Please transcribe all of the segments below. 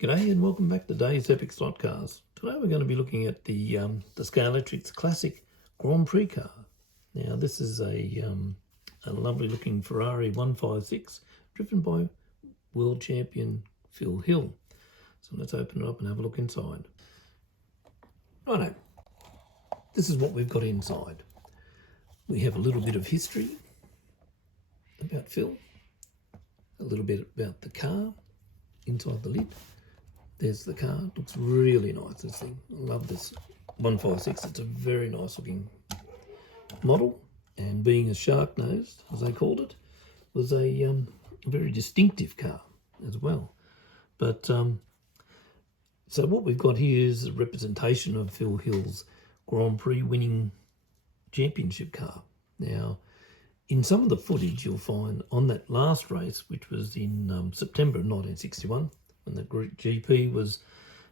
G'day and welcome back to Dave's Epic Slot Cars. Today we're going to be looking at the Scalextric's classic Grand Prix car. Now this is a lovely looking Ferrari 156 driven by world champion Phil Hill. So let's open it up and have a look inside. Righto, this is what we've got inside. We have a little bit of history about Phil, a little bit about the car inside the lid. There's the car. It looks really nice, this thing. I love this 156. It's a very nice looking model, and being a shark nosed, as they called it, was a very distinctive car as well. But so what we've got here is a representation of Phil Hill's Grand Prix winning championship car. Now, in some of the footage you'll find on that last race, which was in September of 1961, when the GP was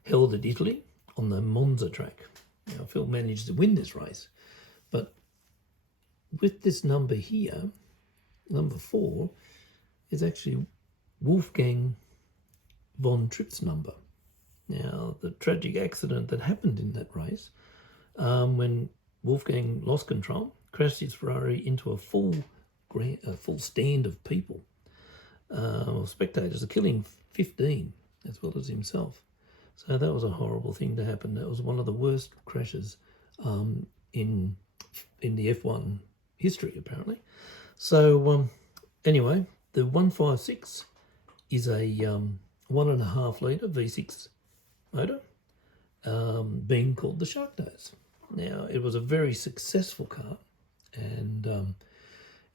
held at Italy on the Monza track. Now, Phil managed to win this race, but with this number here, number 4, is actually Wolfgang von Tripp's number. Now, the tragic accident that happened in that race, when Wolfgang lost control, crashed his Ferrari into a full stand of people, spectators, killing 15 as well as himself. So that was a horrible thing to happen. That was one of the worst crashes in the F1 history, apparently. So anyway, the 156 is a 1.5 litre V6 motor, being called the Shark Nose. Now, it was a very successful car, and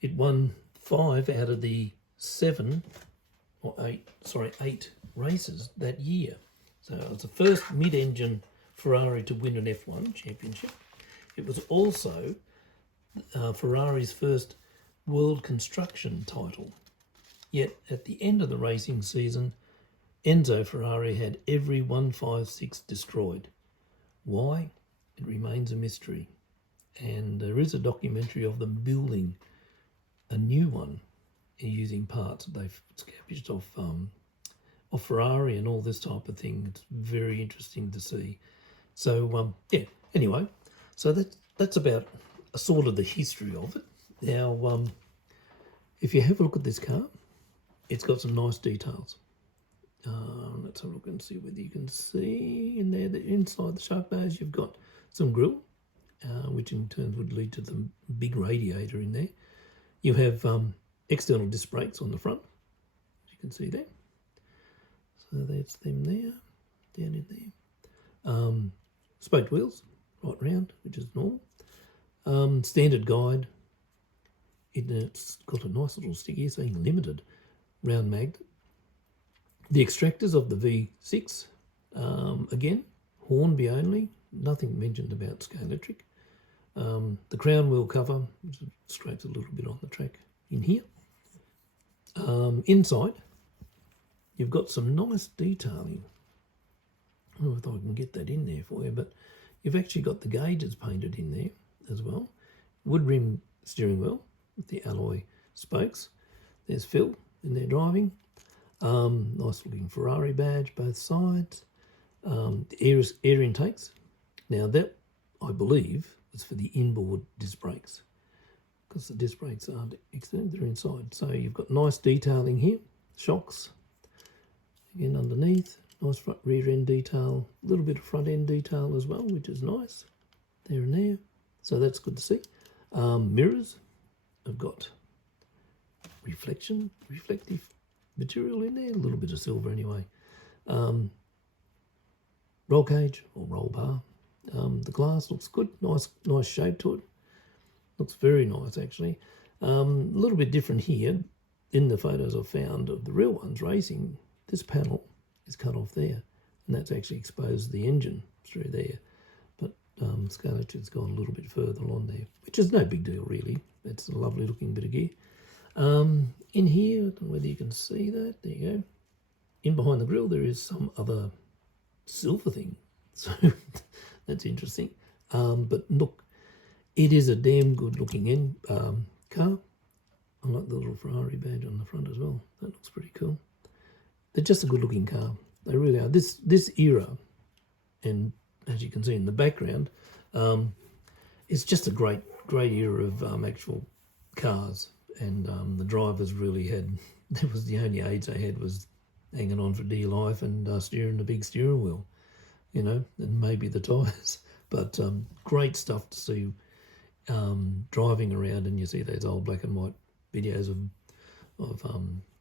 it won 5 out of the 8 races that year. So it was the first mid-engine Ferrari to win an F1 championship. It was also Ferrari's first world construction title. Yet at the end of the racing season, Enzo Ferrari had every 156 destroyed. Why? It remains a mystery. And there is a documentary of them building a new one using parts that they've scavenged off Ferrari and all this type of thing. It's very interesting to see. So yeah, anyway, so that's about sort of the history of it. Now, if you have a look at this car, it's got some nice details. Let's have a look and see whether you can see in there that inside the shark nose you've got some grille, which in turn would lead to the big radiator in there. You have external disc brakes on the front, as you can see there. So that's them there, down in there. Spoked wheels, right round, which is normal. Standard guide. It's got a nice little stick here saying limited, round magnet. The extractors of the V6, again, Hornby only, nothing mentioned about Scalextric. The crown wheel cover, which scrapes a little bit on the track in here. Inside, you've got some nice detailing. I don't know if I can get that in there for you, but you've actually got the gauges painted in there as well. Wood rim steering wheel with the alloy spokes. There's Phil in there driving. Nice looking Ferrari badge both sides. The air intakes. Now that, I believe, is for the inboard disc brakes, because the disc brakes aren't external, they're inside. So you've got nice detailing here. Shocks, again underneath. Nice front rear end detail. A little bit of front end detail as well, which is nice. There and there. So that's good to see. Mirrors have got reflective material in there. A little bit of silver anyway. Roll cage or roll bar. The glass looks good, nice shape to it. Looks very nice actually. A little bit different here in the photos I've found of the real ones racing. This panel is cut off there, and that's actually exposed the engine through there. But Scalextric's gone a little bit further on there, which is no big deal really. It's a lovely looking bit of gear. In here, I don't know whether you can see that. There you go. In behind the grille there is some other silver thing. So that's interesting. But look, it is a damn good looking car. I like the little Ferrari badge on the front as well. That looks pretty cool. They're just a good looking car. They really are. This era, and as you can see in the background, it's just a great era of actual cars, and the drivers really had, that was the only age they had, was hanging on for dear life and steering the big steering wheel, you know, and maybe the tyres. But great stuff to see driving around, and you see those old black and white videos of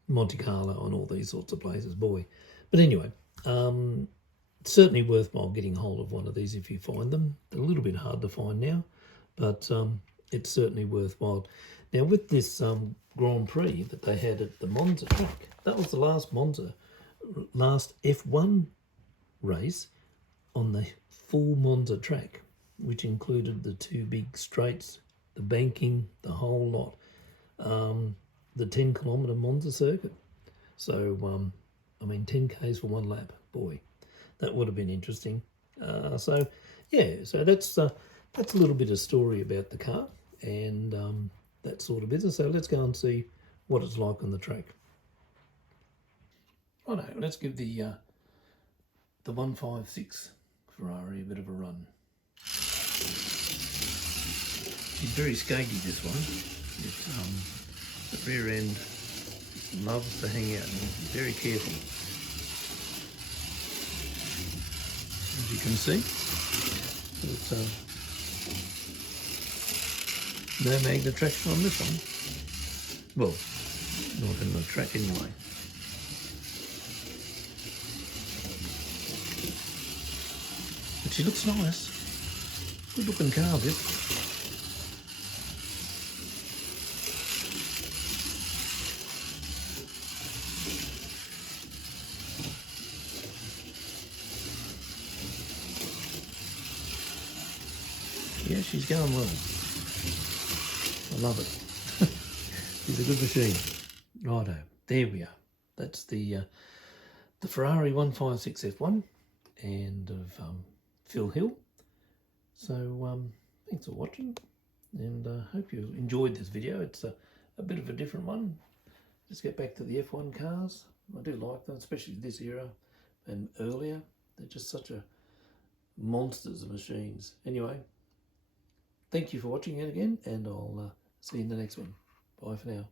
Monte Carlo and all these sorts of places, boy. But anyway, certainly worthwhile getting hold of one of these if you find them. They're a little bit hard to find now, but it's certainly worthwhile. Now with this Grand Prix that they had at the Monza track, that was the last F1 race on the full Monza track, which included the two big straights, the banking, the whole lot, the 10-kilometre Monza circuit. So, I mean, 10 Ks for one lap, boy, that would have been interesting. So, yeah, so that's a little bit of story about the car and that sort of business. So let's go and see what it's like on the track. Righto, let's give the 156 Ferrari a bit of a run. She's very skagy, this one. It's, the rear end loves to hang out and be very careful. As you can see, it's no magnet traction on this one. Well, not in the track anyway. But she looks nice. Good looking car, this. Yeah, she's going well. I love it. She's a good machine. Righto, there we are. That's the Ferrari 156 F1 and of Phil Hill. So thanks for watching, and hope you enjoyed this video. It's a bit of a different one. Let's get back to the F1 cars. I do like them, especially this era and earlier. They're just such a monsters of machines. Anyway, thank you for watching it again, and I'll see you in the next one. Bye for now.